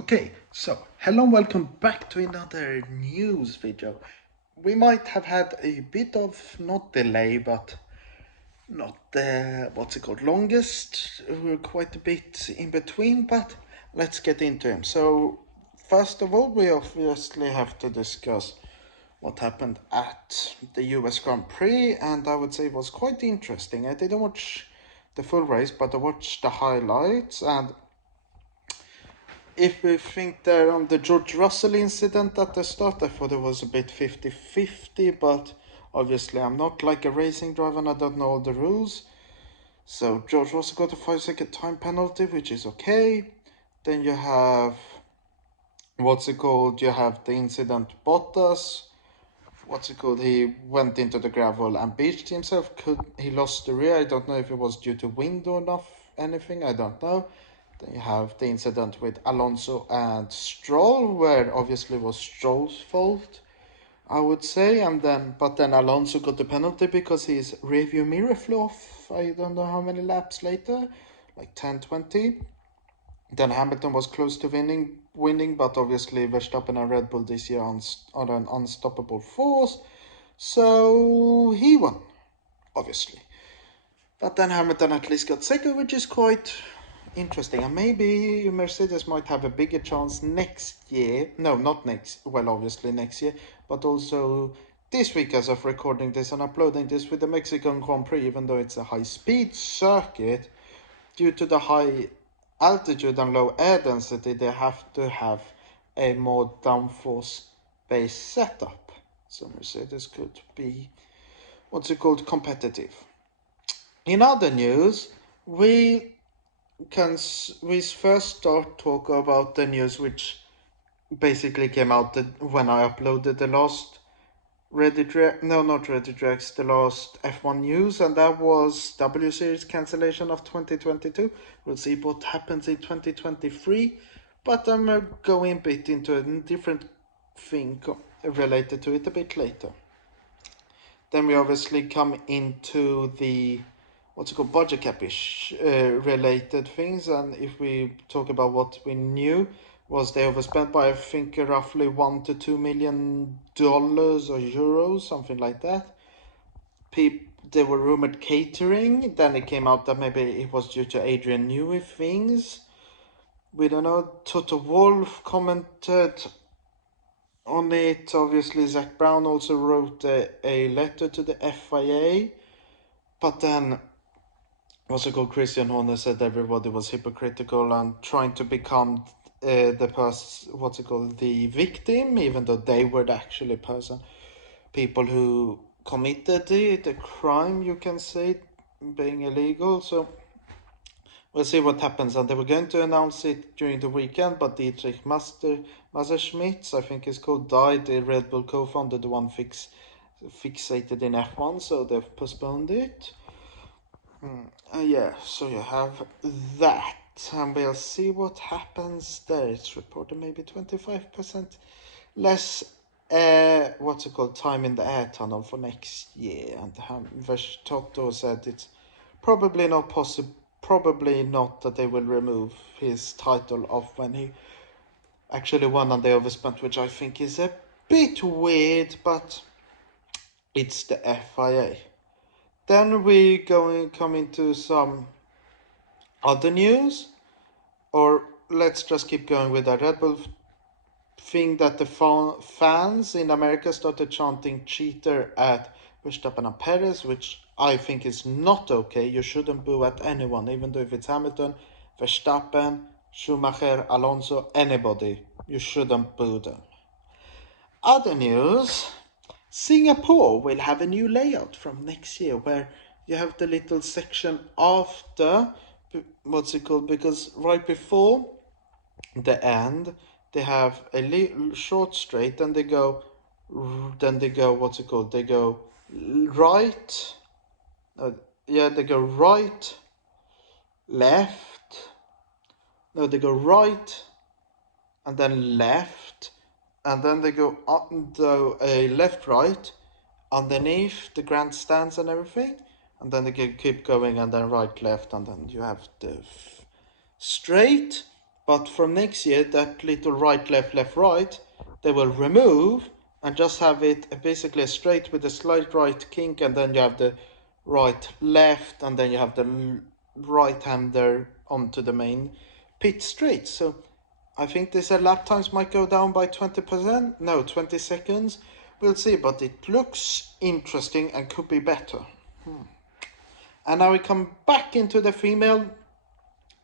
Okay, so hello and welcome back to another news video. We might have had a bit of, not delay, but not the, longest. We're quite a bit in between, but let's get into him. So, first of all, we obviously have to discuss what happened at the US Grand Prix, and I would say it was quite interesting. I didn't watch the full race, but I watched the highlights, and if we think there on the George Russell incident at the start, I thought it was a bit 50-50, but obviously I'm not like a racing driver and I don't know all the rules. So George Russell got a 5-second time penalty, which is okay. Then you have, you have the incident Bottas. He went into the gravel and beached himself. He lost the rear? I don't know if it was due to wind or not, anything, I don't know. Then you have the incident with Alonso and Stroll, where obviously it was Stroll's fault, I would say. But then Alonso got the penalty because his rearview mirror flew off, I don't know how many laps later, like 10, 20. Then Hamilton was close to winning, but obviously Verstappen and Red Bull this year on an unstoppable force. So he won, obviously. But then Hamilton at least got second, which is quite interesting. And maybe Mercedes might have a bigger chance next year. No, not next. Well, obviously next year. But also this week as of recording this and uploading this with the Mexican Grand Prix, even though it's a high-speed circuit, due to the high altitude and low air density, they have to have a more downforce-based setup. So Mercedes could be, competitive. In other news, we first start talk about the news which basically came out when I uploaded the last the last F1 news, and that was W Series cancellation of 2022. We'll see what happens in 2023, but I'm going a bit into a different thing related to it a bit later. Then we obviously come into the budget capish related things, and if we talk about what we knew was they overspent by I think roughly $1 to $2 million or euros, something like that. They were rumored catering, then it came out that maybe it was due to Adrian Newey things. We don't know. Toto Wolff commented on it. Obviously Zach Brown also wrote a letter to the FIA, but then Christian Horner said everybody was hypocritical and trying to become the victim, even though they were the actually people who committed the crime, you can say, being illegal. So we'll see what happens. And they were going to announce it during the weekend, but Dietrich Messerschmitt, I think it's called, died. The Red Bull co-founder, the one fixated in F1, so they've postponed it. So you have that, and we'll see what happens there. It's reported maybe 25% less time in the air tunnel for next year, and Toto said it's probably not that they will remove his title off when he actually won and they overspent, which I think is a bit weird, but it's the FIA. Then we come into some other news, or let's just keep going with the Red Bull thing, that the fans in America started chanting cheater at Verstappen and Perez, which I think is not okay. You shouldn't boo at anyone, even though if it's Hamilton, Verstappen, Schumacher, Alonso, anybody. You shouldn't boo them. Other news, Singapore will have a new layout from next year where you have the little section after, because right before the end, they have a little short straight, and they go right, they go right, left, they go right, and then left, and then they go up a left, right, underneath the grandstands and everything, and then they keep going, and then right, left, and then you have the straight, But from next year, that little right, left, left, right, they will remove and just have it basically straight with a slight right kink, and then you have the right, left, and then you have the right hander onto the main pit straight. So I think they said lap times might go down by 20%, no, 20 seconds. We'll see, but it looks interesting and could be better. And now we come back into the female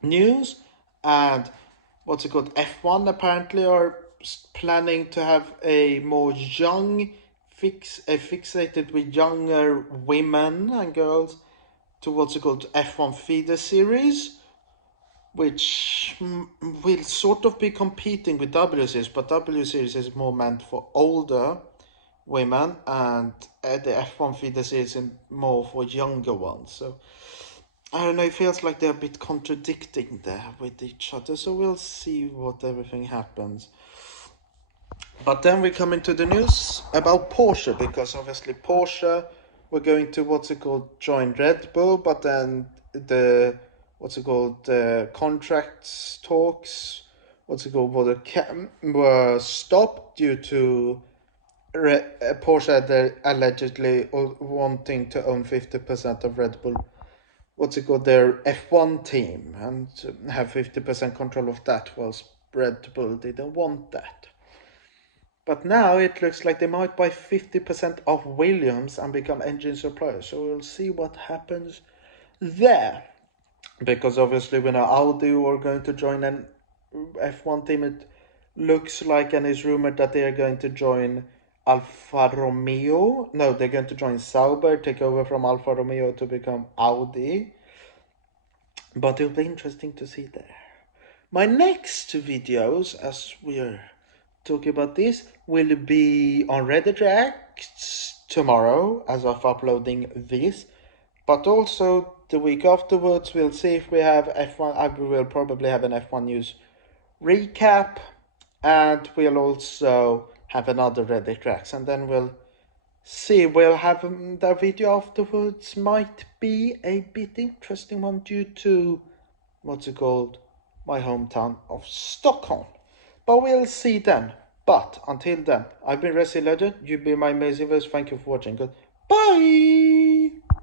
news, and what's it called, F1 apparently are planning to have a more young fixated with younger women and girls to what's it called, F1 feeder series, which will sort of be competing with W series, but W series is more meant for older women, and the F1 feeder series is more for younger ones. So I don't know, it feels like they're a bit contradicting there with each other, so we'll see what everything happens. But then we come into the news about Porsche, because obviously Porsche were going to what's it called, join Red Bull, but then the what's it called, contracts talks, what's it called, were stopped due to Porsche allegedly wanting to own 50% of Red Bull, what's it called, their F1 team, and have 50% control of that, whilst Red Bull didn't want that. But now it looks like they might buy 50% of Williams and become engine supplier. So we'll see what happens there. Because obviously we know Audi are going to join an F1 team. It looks like, and is rumored that they are going to join Alfa Romeo. No, they're going to join Sauber, take over from Alfa Romeo to become Audi. But it'll be interesting to see there. My next videos, as we're talking about this, will be on Reddit Reacts tomorrow as of uploading this, but also the week afterwards we'll see if we have F1. I will probably have an F1 news recap, and we'll also have another Reddit Reacts, and then we'll see. We'll have the video afterwards might be a bit interesting one due to what's it called, my hometown of Stockholm. But we'll see then. But until then, I've been Resi Legend. You've been my amazing viewers. Thank you for watching. Goodbye.